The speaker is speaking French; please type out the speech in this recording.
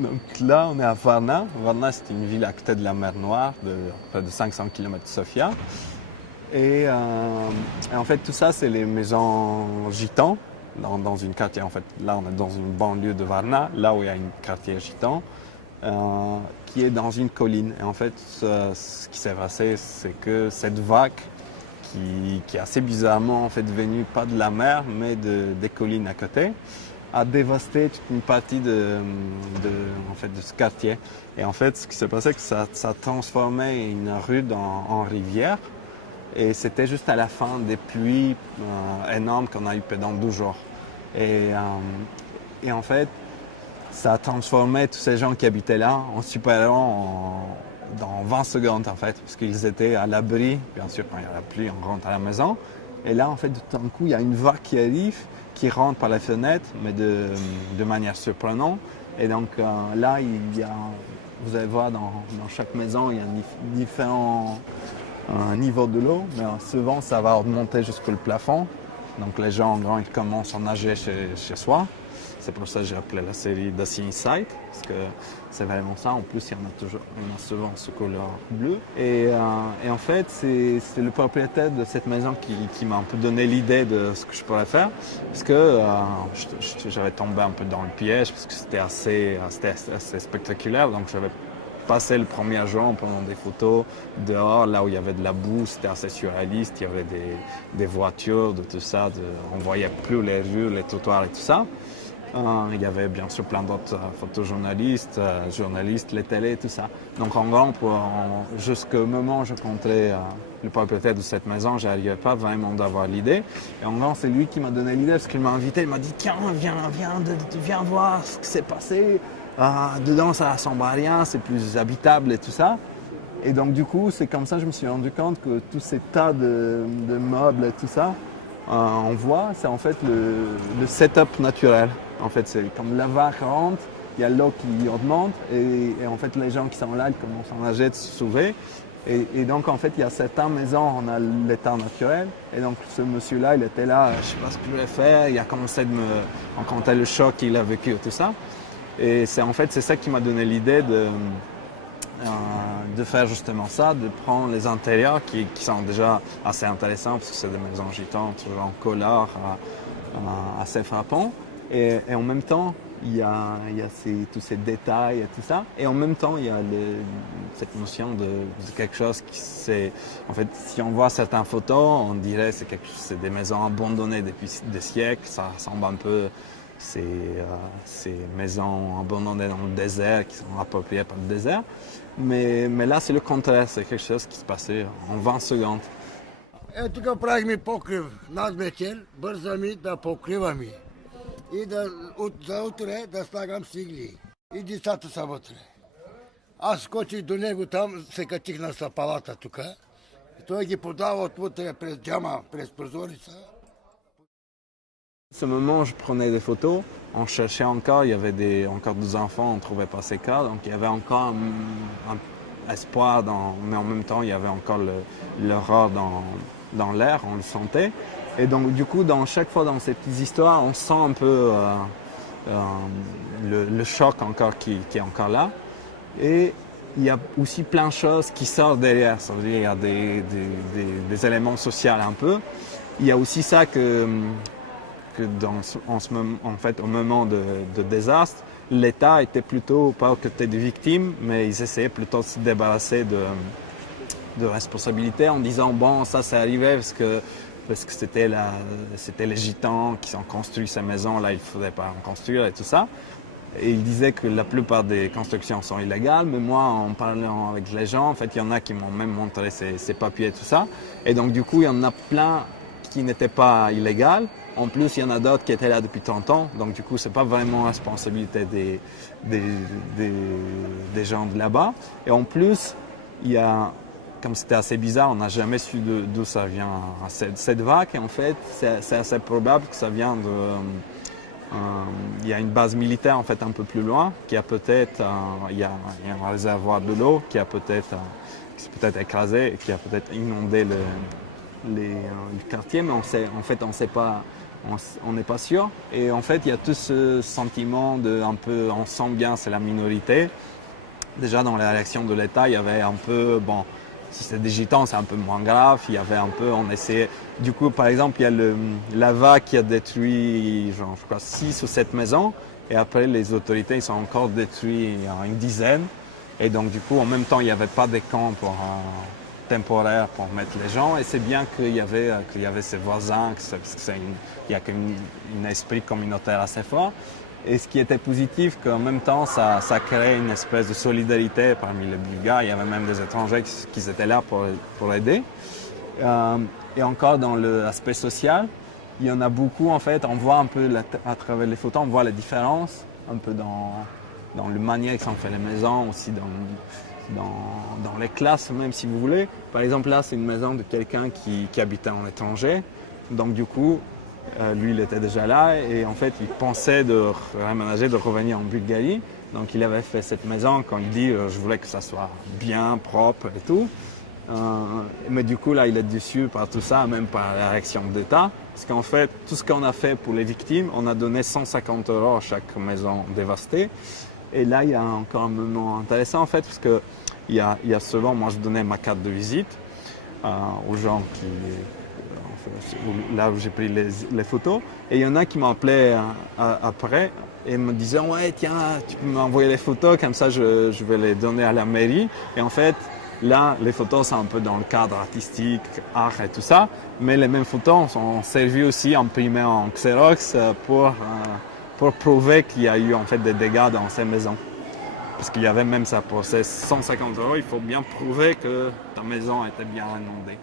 Donc là, on est à Varna. Varna, c'est une ville à côté de la mer Noire, de près de 500 km de Sofia. Et en fait, tout ça, c'est les maisons gitans dans une quartier. En fait, là, on est dans une banlieue de Varna, là où il y a une quartier gitan, qui est dans une colline. Et en fait, ce qui s'est passé, c'est que cette vague, qui est assez bizarrement en fait venue pas de la mer, mais des collines à côté, a dévasté toute une partie en fait, de ce quartier. Et en fait, ce qui s'est passé, c'est que ça a transformé une rue en rivière. Et c'était juste à la fin des pluies énormes qu'on a eu pendant 12 jours. Et en fait, ça a transformé tous ces gens qui habitaient là en super-héros dans 20 secondes en fait, parce qu'ils étaient à l'abri. Bien sûr, quand il y a la pluie, on rentre à la maison. Et là, en fait, tout d'un coup, il y a une vague qui arrive, qui rentre par la fenêtre, mais de manière surprenante. Et donc là, vous allez voir dans chaque maison, il y a différents niveaux de l'eau, mais souvent ça va augmenter jusqu'au plafond. Donc les gens, en grand, ils commencent à nager chez soi. C'est pour ça que j'ai appelé la série The Sea Inside, parce que c'est vraiment ça. En plus, il y en a souvent ce couleur bleu. Et en fait, c'est le propriétaire de cette maison qui m'a un peu donné l'idée de ce que je pourrais faire. Parce que j'avais tombé un peu dans le piège, parce que c'était assez spectaculaire. Donc j'avais passé le premier jour en prenant des photos dehors, là où il y avait de la boue. C'était assez surréaliste. Il y avait des voitures, de tout ça. On ne voyait plus les rues, les trottoirs et tout ça. Il y avait bien sûr plein d'autres photojournalistes, journalistes, les télés, tout ça. Donc en gros, jusqu'au moment où je rencontrais le propriétaire de cette maison, je n'arrivais pas vraiment d'avoir l'idée. Et en gros, c'est lui qui m'a donné l'idée parce qu'il m'a invité, il m'a dit tiens, viens voir ce qui s'est passé. Dedans, ça ne ressemble à rien, c'est plus habitable et tout ça. Et donc du coup, c'est comme ça que je me suis rendu compte que tous ces tas de meubles et tout ça, on voit, c'est en fait le setup naturel. En fait, c'est comme la vague rentre, il y a l'eau qui augmente et en fait, les gens qui sont là, ils commencent à nager, à se sauver. Et donc, en fait, il y a certaines maisons, on a l'état naturel. Et donc, ce monsieur-là, il était là, je ne sais pas ce qu'il voulait faire. Il a commencé de me raconter le choc qu'il a vécu et tout ça. Et c'est ça qui m'a donné l'idée de faire justement ça, de prendre les intérieurs qui sont déjà assez intéressants parce que c'est des maisons gitanes, toujours en couleur, assez frappants. Et en même temps, il y a tous ces détails et tout ça. Et en même temps, il y a cette notion de quelque chose qui c'est... En fait, si on voit certaines photos, on dirait que c'est des maisons abandonnées depuis des siècles. Ça ressemble un peu ces maisons abandonnées dans le désert, qui sont appropriées par le désert. Mais là, c'est le contraire. C'est quelque chose qui se passait en 20 secondes. Тук правихме покрив над вечер, бърза ми да покриваме и за утре да слагам сигли. И децата са вътре. Аз скочих до него там, се качих на стъпалата тук. Той ги подава отвътре през джама, през прозорица. À ce moment, je prenais des photos, on cherchait encore, il y avait encore des enfants, on ne trouvait pas ces cas, donc il y avait encore un espoir, mais en même temps, il y avait encore l'horreur dans l'air, on le sentait. Et donc, du coup, chaque fois dans ces petites histoires, on sent un peu le choc encore qui est encore là. Et il y a aussi plein de choses qui sortent derrière, ça veut dire il y a des éléments sociaux un peu. Il y a aussi ça que en fait, au moment de désastre, l'État était plutôt pas aux côtés des victimes, mais ils essayaient plutôt de se débarrasser de responsabilités en disant bon, ça c'est arrivé parce que c'était les gitans qui ont construit ces maisons, là il ne faudrait pas en construire et tout ça. Et ils disaient que la plupart des constructions sont illégales, mais moi, en parlant avec les gens, en fait, il y en a qui m'ont même montré ces papiers et tout ça. Et donc, du coup, il y en a plein qui n'étaient pas illégales. En plus, il y en a d'autres qui étaient là depuis 30 ans. Donc, du coup, ce n'est pas vraiment responsabilité des gens de là-bas. Et en plus, comme c'était assez bizarre, on n'a jamais su d'où ça vient, cette vague. Et en fait, c'est assez probable que ça vient il y a une base militaire en fait un peu plus loin qui a peut-être il y a un réservoir de l'eau qui s'est peut-être écrasé et qui a peut-être inondé le quartier, mais on ne sait pas on n'est pas sûr. Et en fait, il y a tout ce sentiment de un peu, on sent bien, c'est la minorité. Déjà, dans la réaction de l'État, il y avait un peu, bon, si c'est des gitans, c'est un peu moins grave. Il y avait un peu, on essayait. Du coup, par exemple, il y a la vague qui a détruit, genre, je crois, 6 ou 7 maisons. Et après, les autorités, ils ont encore détruit une dizaine. Et donc, du coup, en même temps, il n'y avait pas de camps temporaires pour mettre les gens. Et c'est bien qu'il y avait ses voisins, parce qu'il y a un esprit communautaire assez fort. Et ce qui était positif, qu'en même temps, ça créait une espèce de solidarité parmi les Bulgares. Il y avait même des étrangers qui étaient là pour aider. Et encore dans l'aspect social, il y en a beaucoup en fait. On voit un peu à travers les photos, on voit la différence un peu dans la manière qu'ils ont fait les maisons, aussi dans les classes même si vous voulez. Par exemple là, c'est une maison de quelqu'un qui habitait en étranger. Donc du coup, lui, il était déjà là et en fait, il pensait de réaménager, de revenir en Bulgarie. Donc, il avait fait cette maison quand il dit je voulais que ça soit bien, propre et tout. Mais du coup, là, il est déçu par tout ça, même par la réaction d'État. Parce qu'en fait, tout ce qu'on a fait pour les victimes, on a donné 150 € à chaque maison dévastée. Et là, il y a encore un moment intéressant en fait, parce que il y a souvent, moi, je donnais ma carte de visite aux gens là où j'ai pris les photos. Et il y en a qui m'appelaient après et me disaient ouais tiens, tu peux m'envoyer les photos, comme ça je vais les donner à la mairie. Et en fait, là, les photos sont un peu dans le cadre artistique, art et tout ça, mais les mêmes photos sont servies aussi imprimées en Xerox pour prouver qu'il y a eu en fait des dégâts dans ces maisons. Parce qu'il y avait même ça, pour ces 150 €, il faut bien prouver que ta maison était bien inondée.